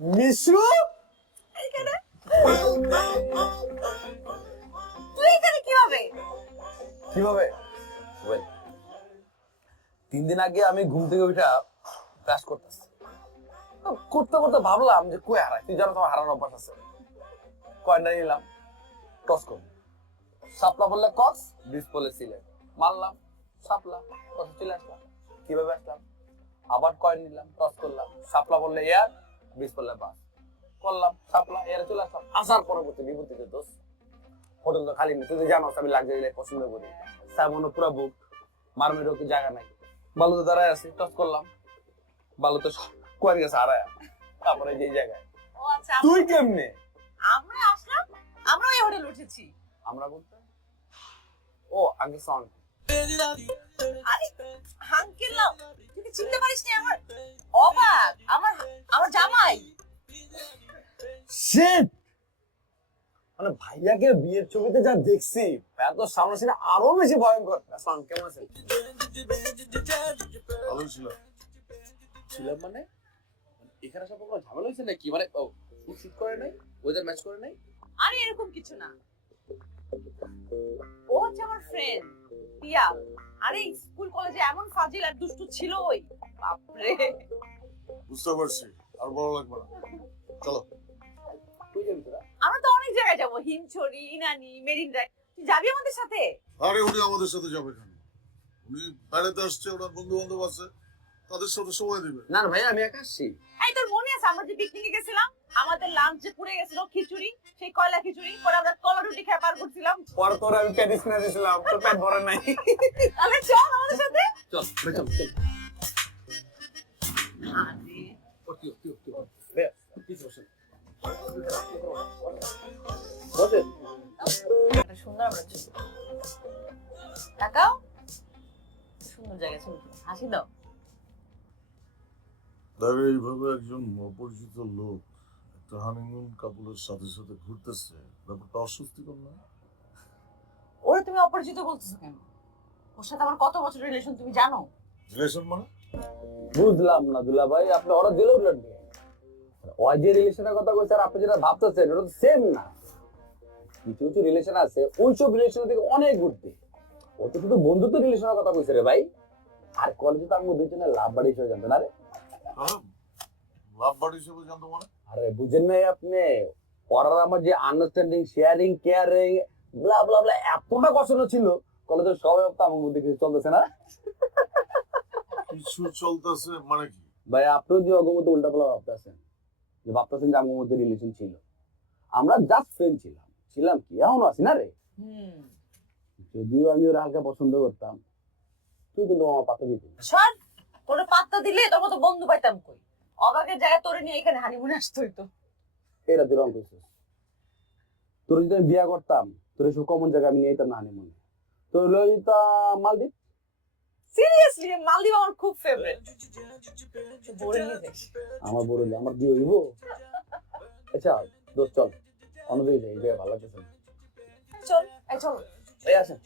মিশু এখানে তুই এখানে কিভাবে? কিভাবে? ওয়েল 3 দিন আগে আমি ঘুম থেকে উঠা ব্রাশ করতেছি, করতে করতে ভাবলাম যে কই হারাই, তুই জানো তোমার হারানোর অভ্যাস আছে। কয়েনটা নিলাম, টস করলাম, সাপলা বললে কস, বিষ বললে সিলেট, মারলাম সাপলা, কসে চলে আসলাম। কিভাবে আসলাম? আবার কয়েন নিলাম, টস করলাম, সাপলা বললে এয়ার, বিষ বললে বাস, করলাম সাপলা, এয়ারে চলে আসলাম। আসার পরবর্তী বিভূতিতে দোষ, হোটেল তো খালি নেই, তুই তো জানো আমি লাক্সারি লাইফ পছন্দ করি। সামনে পুরো বুক, মারমেরও কি জায়গা নাই। বালুতে দাঁড়ায় আছি, টস করলাম, বালুতে কয়েন গেছে হারায়, তারপরে যে জায়গায়। ও আচ্ছা, তুই কেমনে? আমরা আসলাম, আমরাও এই হোটেল উঠেছি। আমরা বলতে ও আগে সন আরে আঙ্কেল না, তুই কি চিনতে পারিস না? আমার অবাক, আমার আমার জামাই। শিট, মানে ভাইয়াকে বিয়ের ছবিতে যা দেখছি, ভাইয়া তো সামনে ছিল আরো বেশি ভয়ঙ্কর। সন কেমন আছে? ভালো ছিল। ছিলাম মানে এখানে সব কোনো ঝামেলা হয়েছে নাকি? মানে শুট করে নাই, ওয়েদার ম্যাচ করে নাই? আরে এরকম কিছু না, ও হচ্ছে আমার ফ্রেন্ড পিয়া। আরে স্কুল কলেজে এমন ফাজিল আর দুষ্টু ছিল ওই, বাপরে। বুঝতে পারছি, আর বড় লাগবে না, চলো। তুই যাবি তোরা? আমরা তো অনেক জায়গায় যাবো, হিমছড়ি, ইনানি, মেরিন ড্রাইভ। তুই যাবি আমাদের সাথে? আরে উনি আমাদের সাথে যাবে কেন? উনি বেড়াতে আসছে, ওনার বন্ধু বান্ধব আছে, তাদের সাথে সময় দিবে। না না ভাইয়া, আমি একা আসছি। এই তোর মনে আছে আমরা যে পিকনিকে গেছিলাম, আমাদের লাঞ্চ যে পুড়ে গেছিল, খিচুড়ি, সেই কয়লা খিচুড়ি, পরে আমরা কলা রুটি খেয়ে পার করছিলাম। পরে তোর আমি প্যাটিস কিনে দিয়েছিলাম, তোর পেট ভরে নাই। তাহলে চল আমাদের সাথে। চল ভাই, চল চল। আরে ও তুই ভাইয়া কিছু বসেন বসেন। একটা সুন্দর আমরা ছবি তাকাও, সুন্দর জায়গা ছবি, হাসি দাও। আরে এইভাবে একজন অপরিচিত লোক একটা হানিমুন কাপলের সাথে সাথে ঘুরতেছে, ব্যাপারটা অস্বস্তিকর না? ওরে তুমি অপরিচিত বলতেছো কেন? ওর সাথে আমার কত বছর রিলেশন তুমি জানো? রিলেশন মানে? বুঝলাম না দুলা ভাই, আপনি ওরা দিলে উঠলেন কি? ওই যে রিলেশনের কথা কইছে আর আপনি যেটা ভাবতেছেন ওটা তো সেম না। কিছু কিছু রিলেশন আছে ওইসব রিলেশন থেকে অনেক ঘুরতে, ও তো শুধু বন্ধুত্ব রিলেশনের কথা কইছে রে ভাই। আর কলেজে তো আমি দুজনের লাভ বাড়ি হিসেবে জানতেন। আরে লাভ বার্ড হিসেবে জানতো মানে? আরে বুঝেন নাই আপনি, ওরা আমার যে আন্ডারস্ট্যান্ডিং, শেয়ারিং, কেয়ারিং, ব্লা ব্লা ব্লা এতটা পছন্দ ছিল, কলেজের সবাই তো আমার মধ্যে কিছু চলতেছে না। কিছু চলতেছে মানে কি? ভাই আপনি যে অগমত উল্টা পাল্টা ভাবতেছেন, যে ভাবতেছেন যে আমার মধ্যে রিলেশন ছিল। আমরা জাস্ট ফ্রেন্ড ছিলাম, ছিলাম কি এখনো আছি না রে। যদিও আমি ওরা হালকা পছন্দ করতাম, তুই কিন্তু আমার পাতা দিতি না। সর, তোরে পাত্তা দিলে তোর মতো বন্ধু পাইতাম কই? অবাকের জায়গায় তোরে নিয়ে এখানে হানিমুনে আসতে হইতো। এরা তুই রং করছিস। তোর যদি আমি বিয়া করতাম, তোর এসব কমন জায়গায় আমি নিয়ে যেতাম না হানিমুনে, তোর লয়ে যেতাম মালদ্বীপ। সিরিয়াসলি মালদ্বীপ আমার খুব ফেভারিট। বোরিং হয়ে যাস। আমার বড় আমার বিয়ে হইব। আচ্ছা দোস্ত চল অন্যদিকে যাই, এই জায়গায় ভালো লাগতেছে না। চল, এই চল। এই আসেন।